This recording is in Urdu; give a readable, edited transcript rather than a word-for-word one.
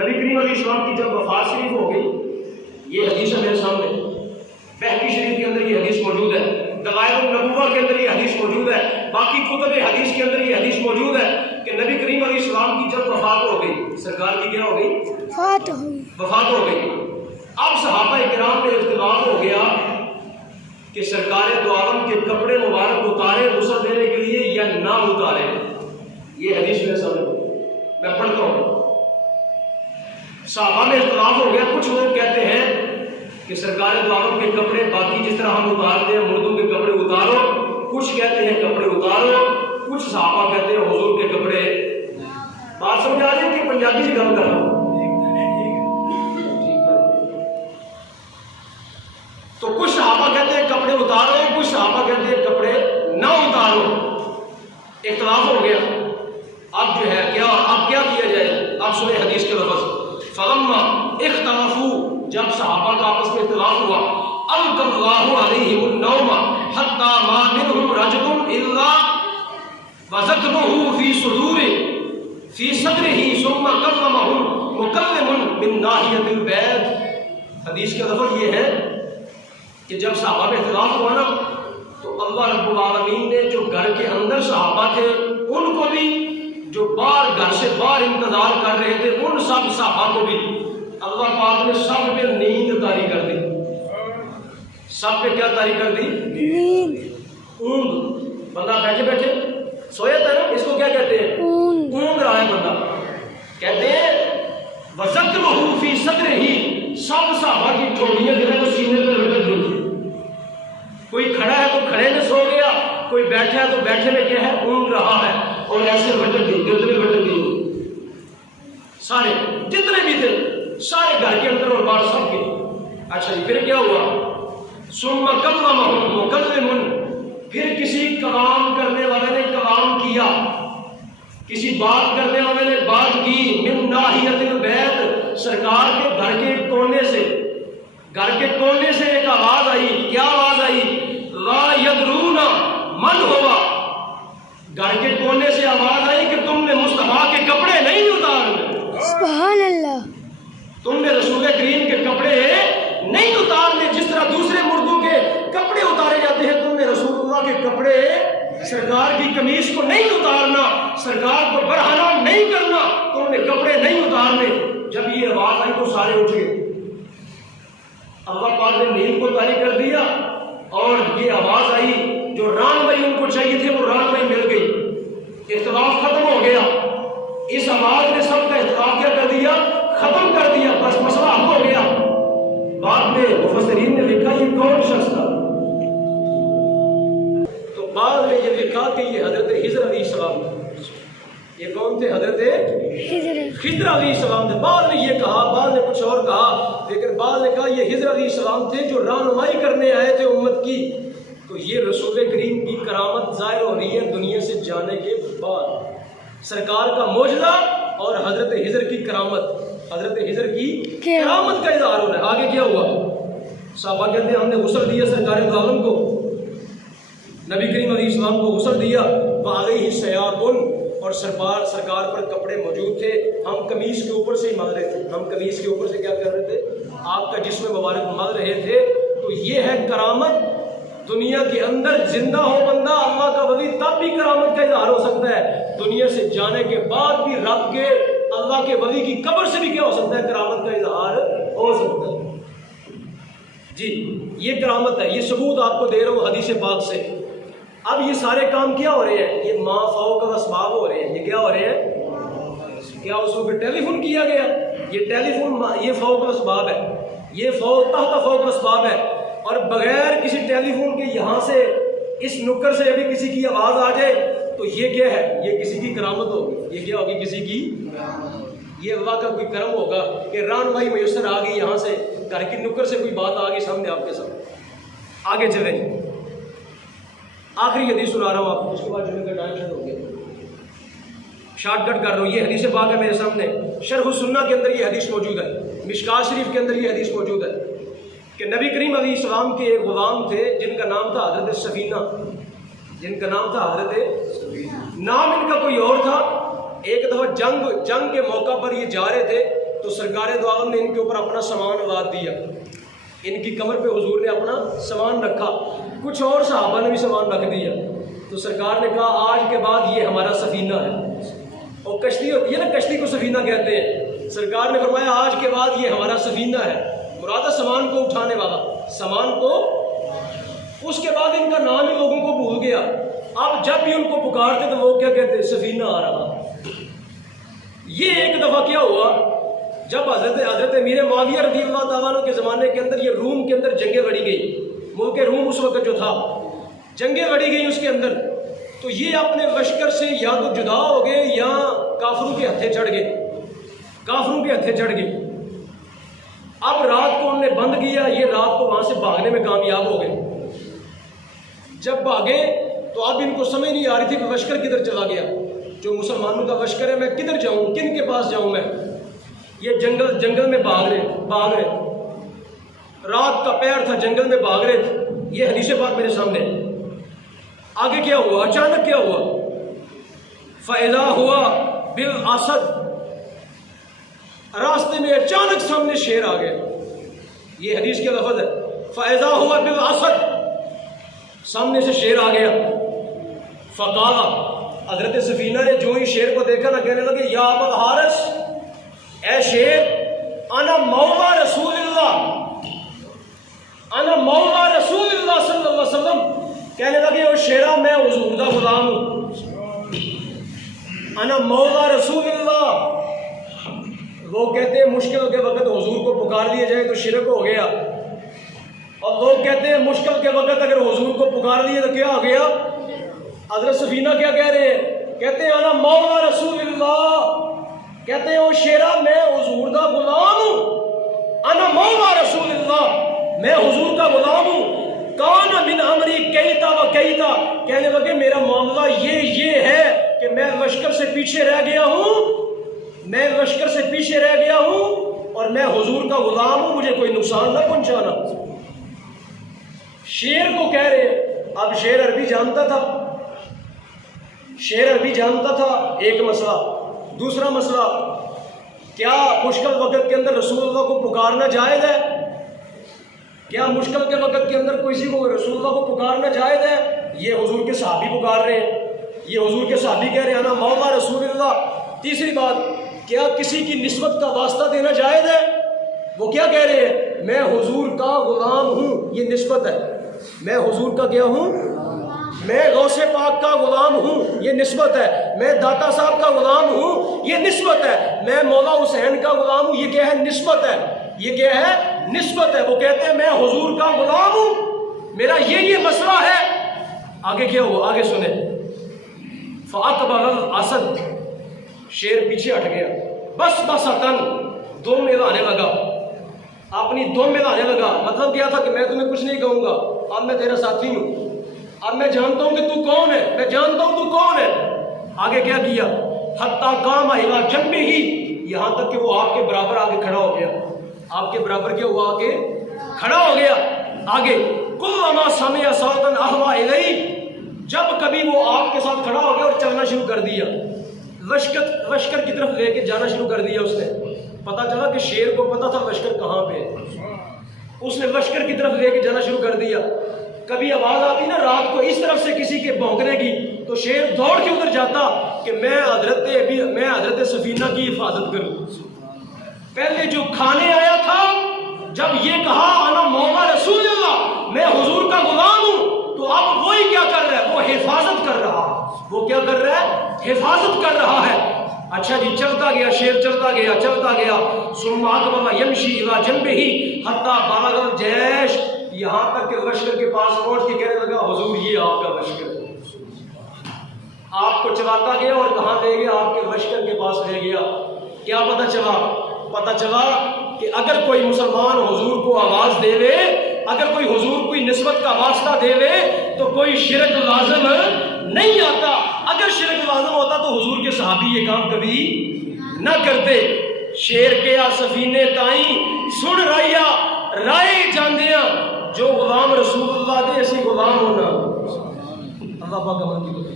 نبی کریم علیہ السلام کی جب وفات شریف ہو گئی، یہ حدیث ہے میرے سامنے، بہقی شریف کے اندر یہ حدیث موجود ہے، دلائل النبوہ کے اندر یہ حدیث موجود ہے، باقی کتب حدیث کے اندر یہ حدیث موجود ہے کہ نبی کریم علیہ السلام کی جب وفات ہو گئی، سرکار کی کیا ہو گئی؟ وفات ہو گئی۔ اب صحابہ کرام میں اختلاف ہو گیا کہ سرکار دو عالم کے کپڑے مبارک اتارے غسل دینے کے لیے یا نہ اتارے۔ یہ حدیث میرے سامنے میں پڑھتا ہوں، صحابہ میں اختلاف ہو گیا۔ کچھ لوگ کہتے ہیں کہ سرکار دو عالم کے کپڑے باقی جس طرح ہم اتارتے ہیں مردوں کے کپڑے اتارو، کچھ کہتے ہیں کپڑے اتارو، کچھ صحابہ کہتے ہیں حضور کے کپڑے۔ بات سمجھ آ رہی ہے کہ پنجابی سے گل کر رہا ہوں؟ تو کچھ صحابہ کہتے ہیں کپڑے اتارو، کچھ صحابہ کہتے ہیں کپڑے نہ اتارو۔ اختلاف ہو گیا۔ اب جو ہے کیا، اب کیا کیا جائے؟ اب سنیں حدیث کے لفظ، فلما اختلفوا، جب صحابہ کا آپس میں اختلاف ہوا، القى الله عليهم النوم حتى ما منهم رجل الا وذكره في صدوره في صدره ثم كلمهم مكلم من ناحية البيت۔ حدیث کا لفظ یہ ہے کہ جب صحابہ میں اختلاف ہوا نا تو اللہ رب العالمین نے جو گھر کے اندر صحابہ تھے ان کو بھی، جو باہر گھر سے باہر انتظار کر رہے تھے ان سب صحابہ کو بھی اللہ پاک نے سب پہ نیند طاری کر دی۔ سب پہ کیا طاری کر دی؟ نیند، اونگ۔ بندہ بیٹھے بیٹھے سویا تھا نا، اس کو کیا کہتے ہیں؟ اونگ رہا ہے بندہ، کہتے ہیں وَذَكْرُهُ فِي صَدْرِهِ، سب صحابہ کی ٹھوڑیاں جو ہے وہ سینے پہ لٹک گئی۔ کوئی کھڑا ہے تو کھڑے میں سو گیا، کوئی بیٹھا ہے تو بیٹھے میں کیا ہے؟ اونگ رہا ہے، اور ایسے لٹک گئی، گردنیں لٹک گئی، سارے جتنے بھی تھے سارے گھر کے اندر اور باہر سب کے۔ اچھا جی، پھر کیا ہوا؟ ثم کلمهم مکلم، پھر کسی کلام کرنے والے نے کلام کیا، کسی بات کرنے والے نے بات کی، من ناحیت البیت، سرکار کے گھر کے کونے سے، گھر کے کونے سے ایک آواز آئی۔ کیا آواز آئی؟ لا یدرون من ہوا، گھر کے کونے سے آواز آئی کہ تم نے مصطفیٰ کے کپڑے نہیں اتارنے، سبحان اللہ، تم نے رسول کریم کے کپڑے نہیں اتارنے، جس طرح دوسرے مردوں کے کپڑے اتارے جاتے ہیں تم نے رسول اللہ کے کپڑے، سرکار کی قمیص کو نہیں اتارنا، سرکار کو برہنہ نہیں کرنا، تم نے کپڑے نہیں اتارنے۔ جب یہ آواز آئی تو سارے اٹھ گئے، اللہ پاک نے نیند کو طاری کر دیا، اور یہ آواز آئی، جو رہنمائی ان کو چاہیے تھے وہ رہنمائی مل گئی، اختلاف ختم ہو گیا۔ اس آواز نے سب کا اختلاف کیا کر دیا؟ ختم کر دیا، بس مسئلہ حل ہو گیا۔ بعد میں مفسرین نے لکھا یہ کون شخص تھا؟ تو بعد میں یہ لکھا کہ یہ حضرت خضر علیہ السلام تھے۔ یہ کون تھے؟ حضرت خضر علیہ السلام تھے۔ بعد میں یہ کہا، بعد میں کچھ اور کہا، لیکن بعد نے کہا یہ خضر علیہ السلام تھے جو رہنمائی کرنے آئے تھے امت کی۔ تو یہ رسول کریم کی کرامت ظاہر ہو رہی ہے دنیا سے جانے کے بعد، سرکار کا معجزہ اور حضرت خضر کی کرامت، حضرت خضر کی کرامت کا اظہار ہو رہا ہے۔ آگے کیا ہوا؟ صحابہ کہتے ہیں ہم نے غسل دیا سرکار دو عالم کو، نبی کریم علیہ السلام کو غسل دیا، وعلیہ ثیاب، اور سرکار پر کپڑے موجود تھے، ہم قمیص کے اوپر سے ہی مل رہے تھے، ہم قمیص کے اوپر سے کیا کر رہے تھے؟ آپ کا جسم مبارک مل رہے تھے۔ تو یہ ہے کرامت۔ دنیا کے اندر زندہ ہو بندہ اللہ کا ولی تب بھی کرامت کا اظہار ہو سکتا ہے، دنیا سے جانے کے بعد بھی رب کے اللہ کے ولی کی قبر سے بھی کیا ہو سکتا ہے؟ کرامت کا اظہار ہو سکتا ہے۔ جی یہ کرامت ہے، یہ ثبوت آپ کو دے رہا ہوں حدیث پاک سے۔ اب یہ سارے کام کیا ہو رہے ہیں؟ یہ ما فوق الاسباب ہو رہے ہیں۔ یہ کیا ہو رہے ہیں؟ کیا اس وقت ٹیلی فون کیا گیا؟ یہ ٹیلی فون یہ فوق الاسباب ہے، یہ تحت فوق الاسباب ہے، اور بغیر کسی ٹیلی فون کے یہاں سے اس نکر سے ابھی کسی کی آواز آ جائے تو یہ کیا ہے؟ یہ کسی کی کرامت ہوگی۔ یہ کیا ہوگی؟ کسی کی، یہ اللہ کا کوئی کرم ہوگا کہ رہنمائی میسر آ گئی، یہاں سے گھر کی نکر سے کوئی بات آ گئی سامنے آپ کے ساتھ۔ آگے چلیں، آخری حدیث سنا رہا ہوں آپ کو، اس کے بعد جمعے کا ٹائم شروع ہو گیا، شارٹ کٹ کر رہا ہوں۔ یہ حدیث پاک ہے میرے سامنے، شرح السنہ کے اندر یہ حدیث موجود ہے، مشکات شریف کے اندر یہ حدیث موجود ہے کہ نبی کریم علیہ السلام کے ایک غلام تھے جن کا نام تھا حضرت سفینہ، جن کا نام تھا حضرت، نام ان کا کوئی اور تھا۔ ایک دفعہ جنگ کے موقع پر یہ جا رہے تھے تو سرکار دو عالم نے ان کے اوپر اپنا سامان لاد دیا، ان کی کمر پہ حضور نے اپنا سامان رکھا، کچھ اور صحابہ نے بھی سامان رکھ دیا۔ تو سرکار نے کہا آج کے بعد یہ ہمارا سفینہ ہے، اور کشتی ہوتی ہے نا، کشتی کو سفینہ کہتے ہیں، سرکار نے فرمایا آج کے بعد یہ ہمارا سفینہ ہے، مراد ہے سامان کو اٹھانے والا، سامان کو۔ اس کے بعد ان کا نام ہی لوگوں کو بھول گیا، اب جب بھی ان کو پکارتے تو وہ کیا کہتے؟ سفینہ آ رہا۔ یہ ایک دفعہ کیا ہوا، جب حضرت امیر معاویہ رضی اللہ تعالیٰ عنہ کے زمانے کے اندر یہ روم کے اندر جنگیں لڑی گئی، ملک روم اس وقت جو تھا، جنگیں لڑی گئی اس کے اندر، تو یہ اپنے لشکر سے یا تو جدا ہو گئے یا کافروں کے ہتھے چڑھ گئے، کافروں کے ہتھے چڑھ گئے۔ اب رات کو انہوں نے بند کیا، یہ رات کو وہاں سے بھاگنے میں کامیاب ہو گئے۔ جب بھاگے تو اب ان کو سمجھ نہیں آ رہی تھی کہ لشکر کدھر چلا گیا، جو مسلمانوں کا لشکر ہے، میں کدھر جاؤں، کن کے پاس جاؤں میں؟ یہ جنگل میں بھاگ رہے، رات کا پہر تھا، جنگل میں بھاگ رہے تھے۔ یہ حدیث پاک میرے سامنے۔ آگے کیا ہوا؟ اچانک کیا ہوا؟ فَإِذَا هُوَ بِالْأَسَدِ، راستے میں اچانک سامنے شیر آ گیا۔ یہ حدیث کے لفظ ہے، فَإِذَا هُوَ بِالْأَسَدِ، سامنے سے شیر آ گیا۔ فقال، حضرت سفینہ نے جو ہی شیر کو دیکھا نا، کہنے لگے یا ابا الحارث، اے شیر، انا مولا رسول اللہ، انا مولا رسول اللہ صلی اللہ علیہ وسلم، کہنے لگے او شیرہ میں حضور دا غلام ہوں، انا مولا رسول اللہ۔ لوگ کہتے ہیں مشکل کے وقت حضور کو پکار لیا جائے تو شرک ہو گیا، اور لوگ کہتے ہیں مشکل کے وقت اگر حضور کو پکار لیا تو کیا ہو گیا؟ حضرت سفینہ کیا کہہ رہے ہیں؟ کہتے ہیں انا مولا رسول اللہ، کہتے ہیں او شیرہ میں حضور دا غلام ہوں، انا مولا رسول اللہ، میں حضور کا غلام ہوں۔ کان من امری کیتا و کیتا، کہنے لگے میرا معاملہ یہ ہے کہ میں لشکر سے پیچھے رہ گیا ہوں، میں لشکر سے پیچھے رہ گیا ہوں، اور میں حضور کا غلام ہوں، مجھے کوئی نقصان نہ پہنچانا۔ شیر کو کہہ رہے، اب شیر عربی جانتا تھا، شیر عربی جانتا تھا، ایک مسئلہ۔ دوسرا مسئلہ، کیا مشکل وقت کے اندر رسول اللہ کو پکارنا جائز ہے؟ کیا مشکل کے وقت کے اندر کسی کو رسول اللہ کو پکارنا جائز ہے؟ یہ حضور کے صحابی پکار رہے ہیں، یہ حضور کے صحابی کہہ رہے ہیں انا مولا رسول اللہ۔ تیسری بات، کیا کسی کی نسبت کا واسطہ دینا جائز ہے؟ وہ کیا کہہ رہے ہیں؟ میں حضور کا غلام ہوں، یہ نسبت ہے، میں حضور کا کیا ہوں؟ میں غوث پاک کا غلام ہوں، یہ نسبت ہے، میں داتا صاحب کا غلام ہوں، یہ نسبت ہے، میں مولا حسین کا غلام ہوں، یہ کیا ہے؟ نسبت ہے، یہ کیا ہے؟ نسبت ہے۔ وہ کہتے ہیں میں حضور کا غلام ہوں، میرا یہ مسئلہ ہے۔ آگے کیا ہوا؟ آگے سنیں۔ فَأَقْبَلَ الْأَسَدُ، شیر پیچھے ہٹ گیا، بس دم ملانے لگا، اپنی دم ملانے لگا۔ مطلب کیا تھا کہ میں تمہیں کچھ نہیں کہوں گا، اب میں تیرا ساتھی ہوں، اب میں جانتا ہوں کہ تو کون ہے، میں جانتا ہوں تو کون ہے۔ آگے کیا کیا؟ حتیٰ قام الی جنبہ، یہاں تک کہ وہ آپ کے برابر آگے کھڑا ہو گیا، آپ کے برابر کیا ہوا؟ آگے کھڑا ہو گیا۔ آگے کلما سمع صوتا اہوی الیہ، جب کبھی وہ آپ کے ساتھ کھڑا ہو گیا اور چلنا شروع کر دیا، لشکر کی طرف لے کے جانا شروع کر دیا۔ اس نے پتا چلا کہ شیر کو پتا تھا لشکر کہاں پہ ہے، اس نے لشکر کی طرف لے کے جانا شروع کر دیا۔ کبھی آواز آتی نا رات کو اس طرف سے کسی کے بھونکنے کی، تو شیر دوڑ کے ادھر جاتا کہ میں حضرت سفینہ کی حفاظت کروں۔ پہلے جو کھانے آیا تھا، جب یہ کہا انا مولا رسول اللہ، میں حضور کا غلام ہوں، تو اب وہی کیا کر رہا ہے؟ وہ حفاظت کر رہا ہے۔ وہ کیا کر رہا ہے؟ حفاظت کر رہا ہے۔ اچھا جی، چلتا گیا شیر، چلتا گیا ثم اقبل یمشی الی جنبہ حتی بلغ الجیش، یہاں تک کہ لشکر کے پاس پہنچ کے کہنے لگا حضور یہ آپ کا لشکر ہے۔ آپ کو چلاتا گیا اور کہاں لے گیا؟ آپ کے لشکر کے پاس لے گیا۔ کیا پتہ چلا؟ پتہ چلا کہ اگر کوئی مسلمان حضور کو آواز دے لے، اگر کوئی حضور کوئی نسبت کا واسطہ دے لے تو کوئی شرک لازم نہیں آتا۔ اگر شرک لازم ہوتا تو حضور کے صحابی یہ کام کبھی نہ کرتے۔ شیر کیا سفینے تائیں سن رائیا رائے جاندیاں، جو غلام رسول اللہ دے اسی غلام ہونا۔ اللہ پاک امن کی